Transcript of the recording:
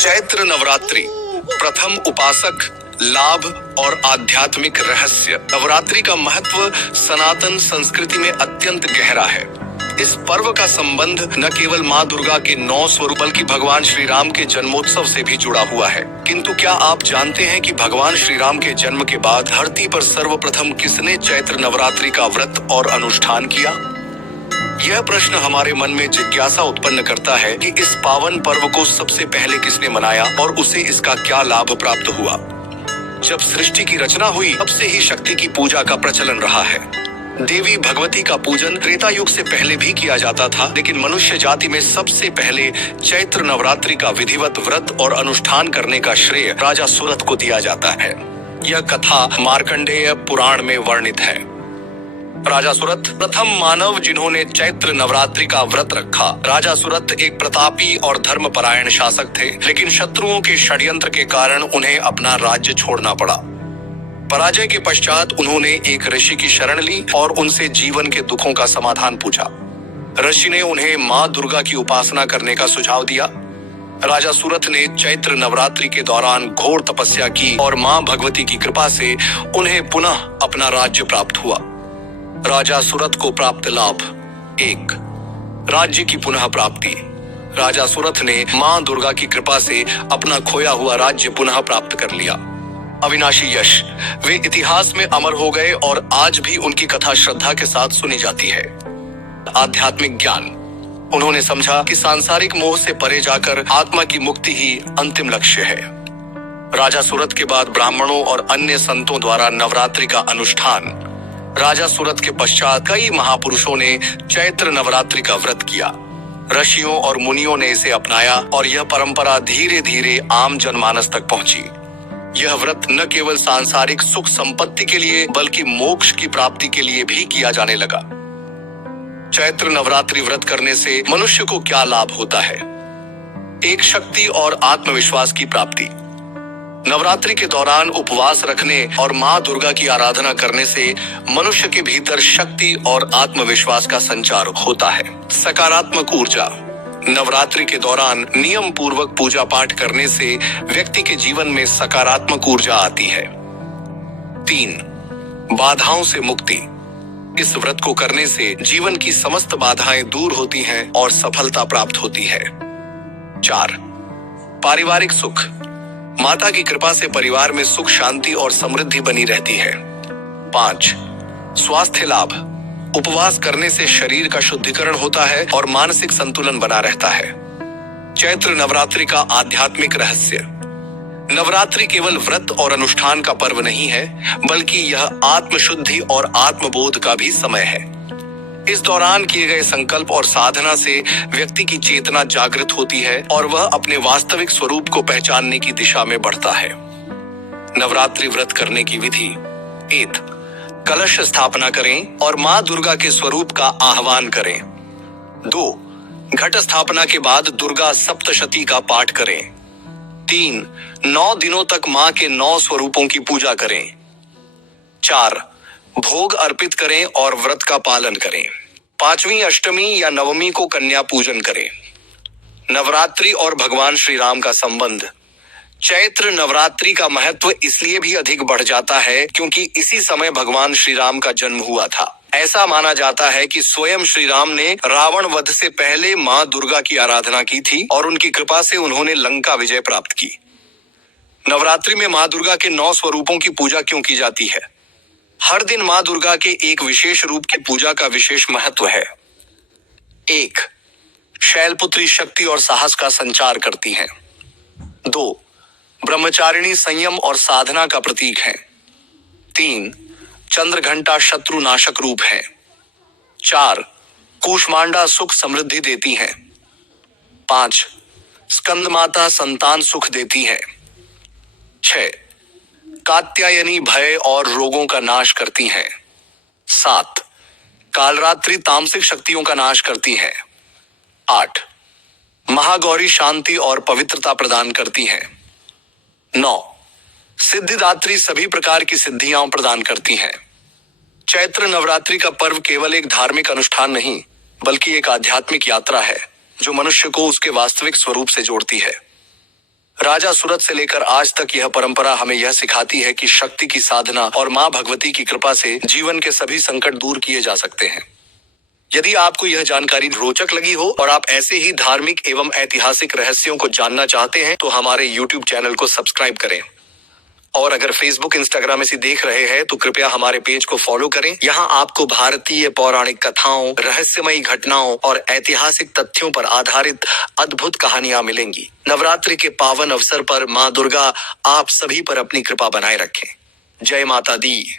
चैत्र नवरात्रि, प्रथम उपासक, लाभ और आध्यात्मिक रहस्य। नवरात्रि का महत्व सनातन संस्कृति में अत्यंत गहरा है। इस पर्व का संबंध न केवल माँ दुर्गा के 9 स्वरूप बल्कि भगवान श्री राम के जन्मोत्सव से भी जुड़ा हुआ है। किंतु क्या आप जानते हैं कि भगवान श्री राम के जन्म के बाद धरती पर सर्वप्रथम किसने चैत्र नवरात्रि का व्रत और अनुष्ठान किया? यह प्रश्न हमारे मन में जिज्ञासा उत्पन्न करता है कि इस पावन पर्व को सबसे पहले किसने मनाया और उसे इसका क्या लाभ प्राप्त हुआ। जब सृष्टि की रचना हुई तब से ही शक्ति की पूजा का प्रचलन रहा है। देवी भगवती का पूजन त्रेता युग से पहले भी किया जाता था, लेकिन मनुष्य जाति में सबसे पहले चैत्र नवरात्रि का विधिवत व्रत और अनुष्ठान करने का श्रेय राजा सुरथ को दिया जाता है। यह कथा मार्कंडेय पुराण में वर्णित है। राजा सुरथ प्रथम मानव जिन्होंने चैत्र नवरात्रि का व्रत रखा। राजा सुरथ एक प्रतापी और धर्मपरायण शासक थे, लेकिन शत्रुओं के षड्यंत्र के कारण उन्हें अपना राज्य छोड़ना पड़ा। पराजय के पश्चात उन्होंने एक ऋषि की शरण ली और उनसे जीवन के दुखों का समाधान पूछा। ऋषि ने उन्हें माँ दुर्गा की उपासना करने का सुझाव दिया। राजा सुरथ ने चैत्र नवरात्रि के दौरान घोर तपस्या की और माँ भगवती की कृपा से उन्हें पुनः अपना राज्य प्राप्त हुआ। राजा सुरथ को प्राप्त लाभ। 1. राज्य की पुनः प्राप्ति। राजा सुरथ ने मां दुर्गा की कृपा से अपना खोया हुआ राज्य पुनः प्राप्त कर लिया। अविनाशी यश। वे इतिहास में अमर हो गए और आज भी उनकी कथा श्रद्धा के साथ सुनी जाती है। आध्यात्मिक ज्ञान। उन्होंने समझा कि सांसारिक मोह से परे जाकर आत्मा की मुक्ति ही अंतिम लक्ष्य है। राजा सुरथ के बाद ब्राह्मणों और अन्य संतों द्वारा नवरात्रि का अनुष्ठान। राजा सुरथ के पश्चात कई महापुरुषों ने चैत्र नवरात्रि का व्रत किया। ऋषियों और मुनियों ने इसे अपनाया और यह परंपरा धीरे धीरे आम जनमानस तक पहुंची। यह व्रत न केवल सांसारिक सुख संपत्ति के लिए बल्कि मोक्ष की प्राप्ति के लिए भी किया जाने लगा। चैत्र नवरात्रि व्रत करने से मनुष्य को क्या लाभ होता है? 1. शक्ति और आत्मविश्वास की प्राप्ति। नवरात्रि के दौरान उपवास रखने और माँ दुर्गा की आराधना करने से मनुष्य के भीतर शक्ति और आत्मविश्वास का संचार होता है। सकारात्मक ऊर्जा। नवरात्रि के दौरान नियम पूर्वक पूजा पाठ करने से व्यक्ति के जीवन में सकारात्मक ऊर्जा आती है। 3. बाधाओं से मुक्ति। इस व्रत को करने से जीवन की समस्त बाधाएं दूर होती हैं और सफलता प्राप्त होती है। 4. पारिवारिक सुख। माता की कृपा से परिवार में सुख शांति और समृद्धि बनी रहती है। 5. स्वास्थ्य लाभ। उपवास करने से शरीर का शुद्धिकरण होता है और मानसिक संतुलन बना रहता है। चैत्र नवरात्रि का आध्यात्मिक रहस्य। नवरात्रि केवल व्रत और अनुष्ठान का पर्व नहीं है, बल्कि यह आत्मशुद्धि और आत्मबोध का भी समय है। इस दौरान किए गए संकल्प और साधना से व्यक्ति की चेतना जागृत होती है और वह अपने वास्तविक स्वरूप को पहचानने की दिशा में बढ़ता है। नवरात्रि व्रत करने की विधि। 1. कलश स्थापना करें और माँ दुर्गा के स्वरूप का आह्वान करें। 2. घट स्थापना के बाद दुर्गा सप्तशती का पाठ करें। 3. 9 दिनों तक माँ के 9 स्वरूपों की पूजा करें। 4. भोग अर्पित करें और व्रत का पालन करें। 5वीं अष्टमी या नवमी को कन्या पूजन करें। नवरात्रि और भगवान श्री राम का संबंध। चैत्र नवरात्रि का महत्व इसलिए भी अधिक बढ़ जाता है क्योंकि इसी समय भगवान श्री राम का जन्म हुआ था। ऐसा माना जाता है कि स्वयं श्री राम ने रावण वध से पहले माँ दुर्गा की आराधना की थी और उनकी कृपा से उन्होंने लंका विजय प्राप्त की। नवरात्रि में माँ दुर्गा के 9 स्वरूपों की पूजा क्यों की जाती है? हर दिन माँ दुर्गा के एक विशेष रूप की पूजा का विशेष महत्व है। 1. शैलपुत्री शक्ति और साहस का संचार करती हैं। 2. ब्रह्मचारिणी संयम और साधना का प्रतीक है। 3. चंद्रघंटा शत्रु नाशक रूप है। 4. कूष्मांडा सुख समृद्धि देती हैं। 5. स्कंद माता संतान सुख देती हैं। 6. कात्यायनी भय और रोगों का नाश करती हैं। 7. कालरात्रि तामसिक शक्तियों का नाश करती हैं। 8. महागौरी शांति और पवित्रता प्रदान करती हैं। 9. सिद्धिदात्री सभी प्रकार की सिद्धियां प्रदान करती हैं। चैत्र नवरात्रि का पर्व केवल एक धार्मिक अनुष्ठान नहीं, बल्कि एक आध्यात्मिक यात्रा है जो मनुष्य को उसके वास्तविक स्वरूप से जोड़ती है। राजा सूरत से लेकर आज तक यह परंपरा हमें यह सिखाती है कि शक्ति की साधना और माँ भगवती की कृपा से जीवन के सभी संकट दूर किए जा सकते हैं। यदि आपको यह जानकारी रोचक लगी हो और आप ऐसे ही धार्मिक एवं ऐतिहासिक रहस्यों को जानना चाहते हैं तो हमारे YouTube चैनल को सब्सक्राइब करें। और अगर Facebook, Instagram इसे देख रहे हैं तो कृपया हमारे पेज को फॉलो करें। यहाँ आपको भारतीय पौराणिक कथाओं, रहस्यमयी घटनाओं और ऐतिहासिक तथ्यों पर आधारित अद्भुत कहानियां मिलेंगी। नवरात्रि के पावन अवसर पर माँ दुर्गा आप सभी पर अपनी कृपा बनाए रखें। जय माता दी।